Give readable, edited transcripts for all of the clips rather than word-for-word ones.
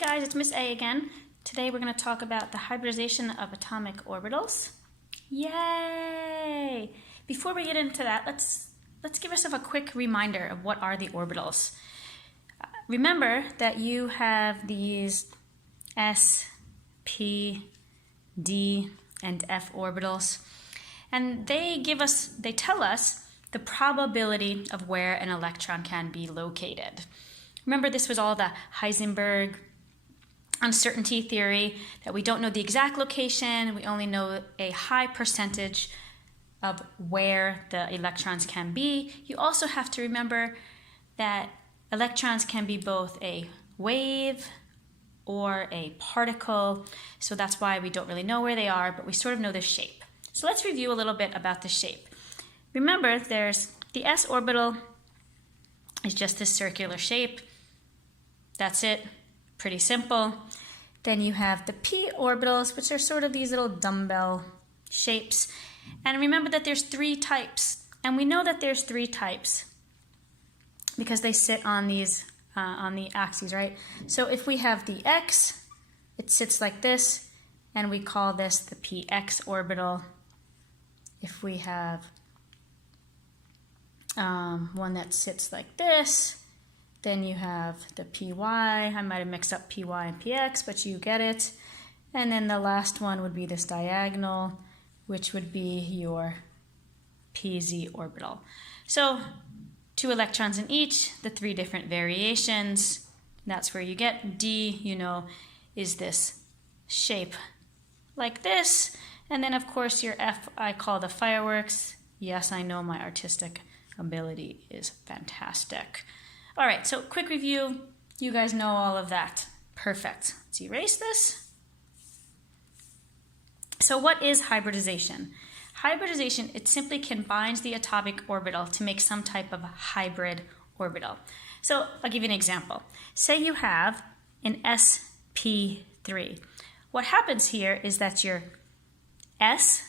guys, it's Miss A again. Today we're going to talk about the hybridization of atomic orbitals. Yay! Before we get into that, let's give ourselves a quick reminder of what are the orbitals. Remember that you have these S, P, D, and F orbitals, and they tell us the probability of where an electron can be located. Remember, this was all the Heisenberg uncertainty theory, that we don't know the exact location, we only know a high percentage of where the electrons can be. You also have to remember that electrons can be both a wave or a particle, so that's why we don't really know where they are, but we sort of know the shape. So let's review a little bit about the shape. Remember, there's the s orbital is just this circular shape. That's it. Pretty simple. Then you have the p orbitals, which are sort of these little dumbbell shapes. And remember that there's three types. And we know that there's three types because they sit on these on the axes, right? So if we have the x, it sits like this, and we call this the px orbital. If we have one that sits like this, then you have the py. I might have mixed up py and px, but you get it. And then the last one would be this diagonal, which would be your pz orbital. So 2 electrons in each, the 3 different variations. That's where you get D, you know, is this shape like this. And then of course your F I call the fireworks. Yes, I know my artistic ability is fantastic. All right, so quick review. You guys know all of that. Perfect. Let's erase this. So what is hybridization? Hybridization, it simply combines the atomic orbital to make some type of hybrid orbital. So I'll give you an example. Say you have an sp3. What happens here is that your s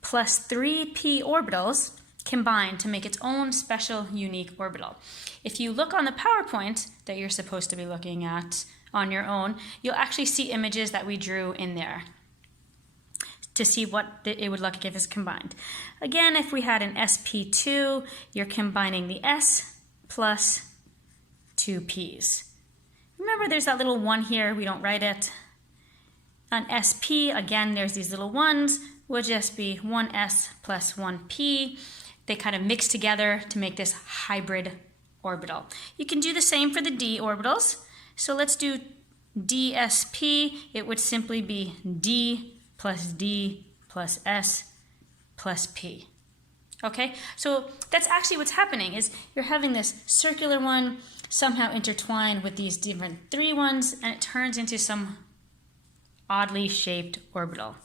plus 3p orbitals combine to make its own special unique orbital. If you look on the PowerPoint that you're supposed to be looking at on your own, you'll actually see images that we drew in there to see what it would look like if it's combined. Again, if we had an sp2, you're combining the s plus 2 p's. Remember, there's that little 1 here, we don't write it. On sp, again, there's these little 1s, will just be 1s plus 1p. They kind of mix together to make this hybrid orbital. You can do the same for the d orbitals. So let's do dsp. It would simply be d plus d plus s plus p. Okay, so that's actually what's happening, is you're having this circular one somehow intertwined with these different 3 ones, and it turns into some oddly shaped orbital.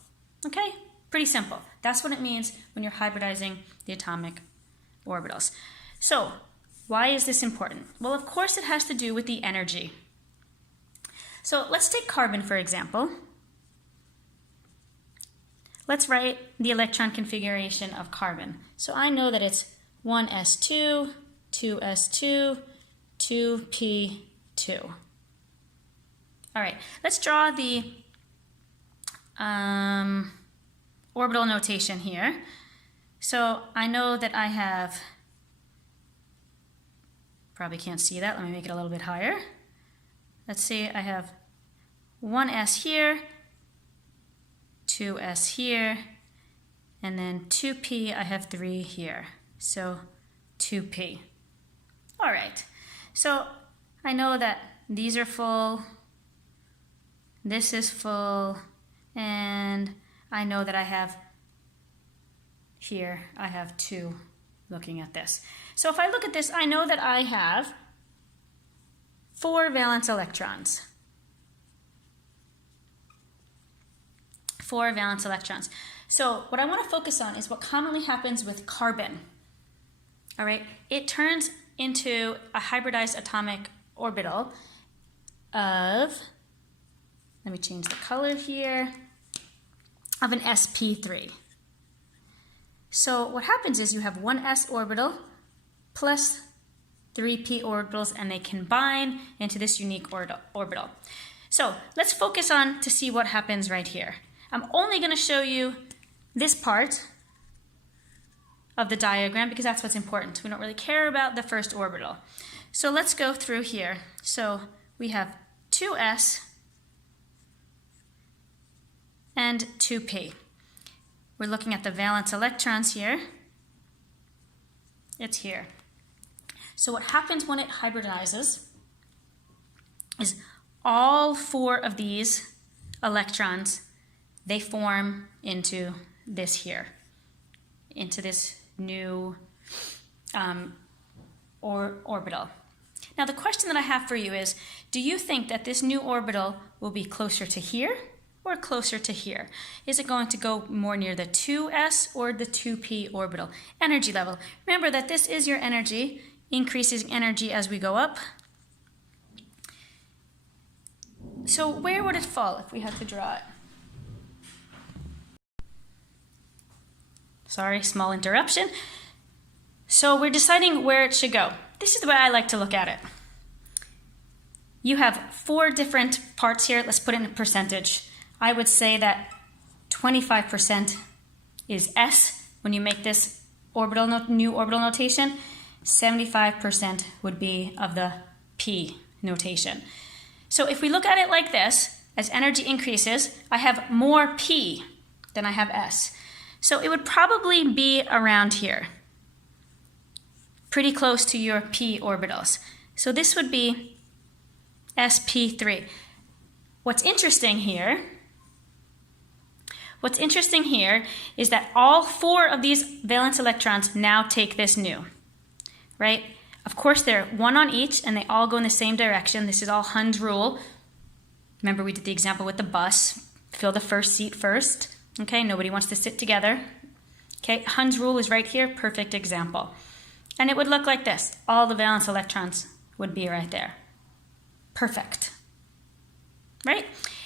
Okay, pretty simple. That's what it means when you're hybridizing the atomic orbitals. So why is this important? Well, of course it has to do with the energy. So let's take carbon, for example. Let's write the electron configuration of carbon. So I know that it's 1s2, 2s2, 2p2. All right, let's draw the orbital notation here. So I know that I have, probably can't see that, let me make it a little bit higher. Let's see, I have 1s here, 2s here, and then 2p, I have 3 here, so 2p. All right, so I know that these are full, this is full, and I know that I have here, I have 2 looking at this. So if I look at this, I know that I have 4 valence electrons. 4 valence electrons. So what I want to focus on is what commonly happens with carbon. All right, it turns into a hybridized atomic orbital of, let me change the color here, of an sp3. So what happens is you have one s orbital plus three p orbitals, and they combine into this unique orbital. So let's focus on to see what happens right here. I'm only going to show you this part of the diagram because that's what's important. We don't really care about the first orbital. So let's go through here. So we have 2s and 2p. We're looking at the valence electrons here. It's here. So what happens when it hybridizes is all four of these electrons, they form into this here, into this new orbital. Now the question that I have for you is, do you think that this new orbital will be closer to here or closer to here? Is it going to go more near the 2s or the 2p orbital? Energy level. Remember that this is your energy, increasing energy as we go up. So where would it fall if we had to draw it? Sorry, small interruption. So we're deciding where it should go. This is the way I like to look at it. You have four different parts here. Let's put it in a percentage. I would say that 25% is S when you make this new orbital notation. 75% would be of the P notation. So if we look at it like this, as energy increases, I have more P than I have S. So it would probably be around here, pretty close to your P orbitals. So this would be sp3. What's interesting here is that all four of these valence electrons now take this new, right? Of course, they're one on each, and they all go in the same direction. This is all Hund's rule. Remember, we did the example with the bus. Fill the first seat first. Okay, nobody wants to sit together. Okay, Hund's rule is right here, perfect example. And it would look like this. All the valence electrons would be right there. Perfect. Right?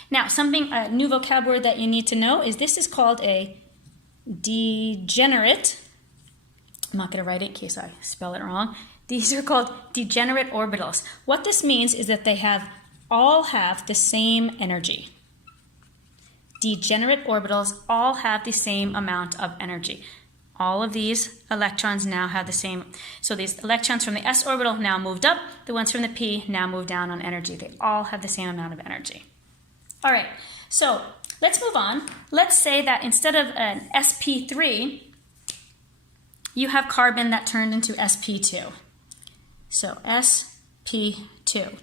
Now, a new vocabulary that you need to know is this is called a degenerate. I'm not going to write it in case I spell it wrong. These are called degenerate orbitals. What this means is that they all have the same energy. Degenerate orbitals all have the same amount of energy. All of these electrons now have the same. So these electrons from the s orbital now moved up. The ones from the p now moved down on energy. They all have the same amount of energy. All right, so let's move on. Let's say that instead of an sp3, you have carbon that turned into sp2. So sp2,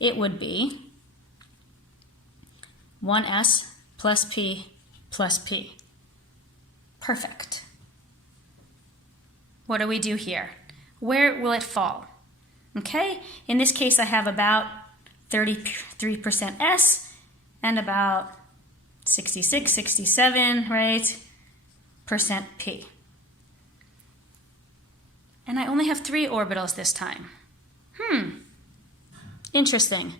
it would be 1s plus p plus p. Perfect. What do we do here? Where will it fall? Okay, in this case I have about 33% S and about 66, 67, right, percent P. And I only have 3 orbitals this time. Interesting.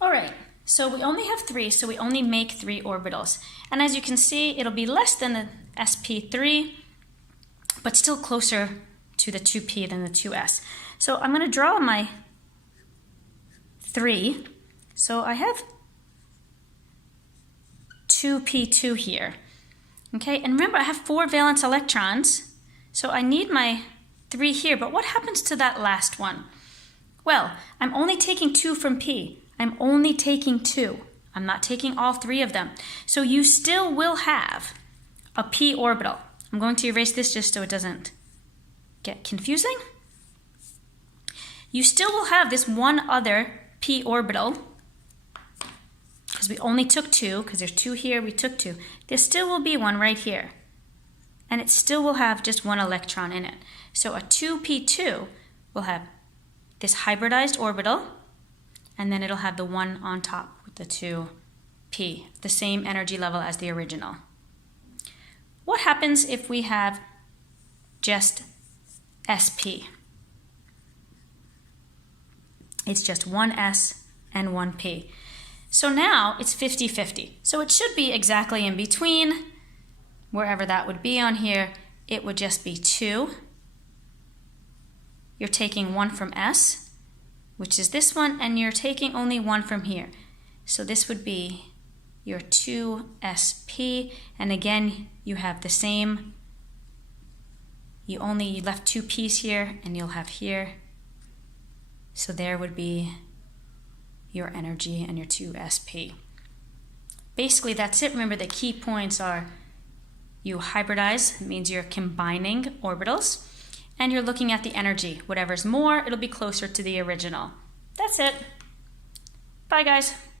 All right, so we only have 3, so we only make 3 orbitals. And as you can see, it'll be less than the sp3, but still closer to the 2p than the 2s. So I'm going to draw my 3. So I have 2p2 here. Okay, and remember I have 4 valence electrons, so I need my 3 here, but what happens to that last one? Well, I'm only taking 2 from p. I'm only taking 2. I'm not taking all 3 of them. So you still will have a p orbital. I'm going to erase this just so it doesn't get confusing. You still will have this one other p orbital, because we only took 2, because there's 2 here, we took 2. There still will be one right here. And it still will have just 1 electron in it. So a 2p2 will have this hybridized orbital, and then it'll have the 1 on top with the 2p, the same energy level as the original. What happens if we have just sp? It's just 1s and 1p. So now it's 50-50. So it should be exactly in between wherever that would be on here, it would just be 2. You're taking 1 from S, which is this one, and you're taking only 1 from here. So this would be your 2sp, and again, you have the same. You left 2 p's here, and you'll have here. So there would be your energy and your 2sp. Basically, that's it. Remember, the key points are you hybridize, it means you're combining orbitals, and you're looking at the energy. Whatever's more, it'll be closer to the original. That's it. Bye, guys.